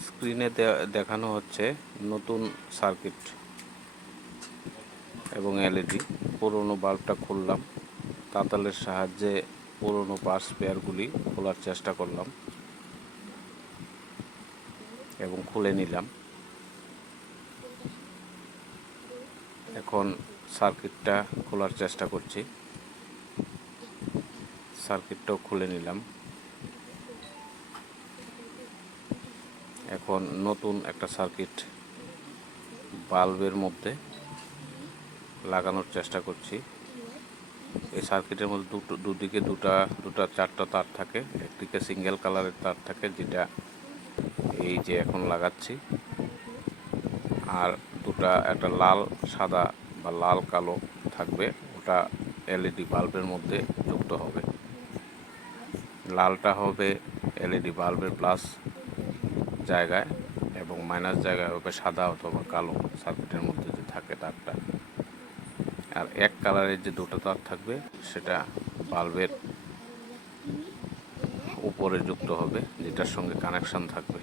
স্ক্রিনে দেখানো হচ্ছে নতুন সার্কিট এবং এলইডি পুরনো বাল্বটা খুললাম, তাতালের সাহায্যে পুরনো পার্স পেয়ারগুলি খোলার চেষ্টা করলাম এবং খুলে নিলাম। এখন সার্কিটটা খোলার চেষ্টা করছি। সার্কিটটাও খুলে নিলাম। এখন নতুন একটা সার্কিট বাল্বের মধ্যে লাগানোর চেষ্টা করছি। এই সার্কিটের মধ্যে দুটো, দুদিকে দুটা দুটা, চারটা তার থাকে। একদিকে সিঙ্গেল কালারের তার থাকে, যেটা এই যে এখন লাগাচ্ছি। আর দুটা, একটা লাল, সাদা বা লাল, কালো থাকবে। ওটা এলইডি বাল্বের মধ্যে যুক্ত হবে। লালটা হবে এলইডি বাল্বের প্লাস। জায়গায় এবং মাইনাস জায়গায় হবে সাদা অথবা কালো সার্কিটের মধ্যে যে থাকে তারটা। আর এক কালারের যে দুটো তার থাকবে, সেটা বাল্বের উপরে যুক্ত হবে, যেটার সঙ্গে কানেকশন থাকবে।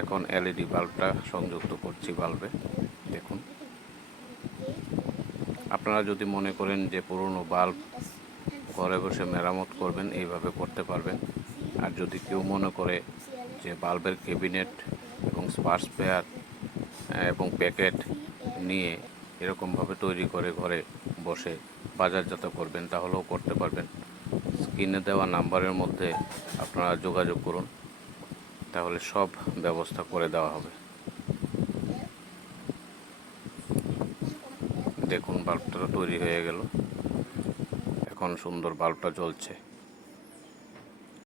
এখন এলইডি বাল্বটা সংযুক্ত করছি বাল্বে, দেখুন। আপনারা যদি মনে করেন যে পুরনো বাল্ব ঘরে বসে মেরামত করবেন, এইভাবে করতে পারবেন। আর যদি কেউ মনে করে যে বাল্বের ক্যাবিনেট এবং স্পার্স পেয়ার এবং প্যাকেট নিয়ে এরকমভাবে তৈরি করে ঘরে বসে বাজারজাত করবেন, তাহলেও করতে পারবেন। স্ক্রিনে দেওয়া নাম্বারের মধ্যে আপনারা যোগাযোগ করুন, তাহলে সব ব্যবস্থা করে দেওয়া হবে। দেখুন, বাল্বটা তৈরি হয়ে গেল। এখন সুন্দর বাল্বটা জ্বলছে।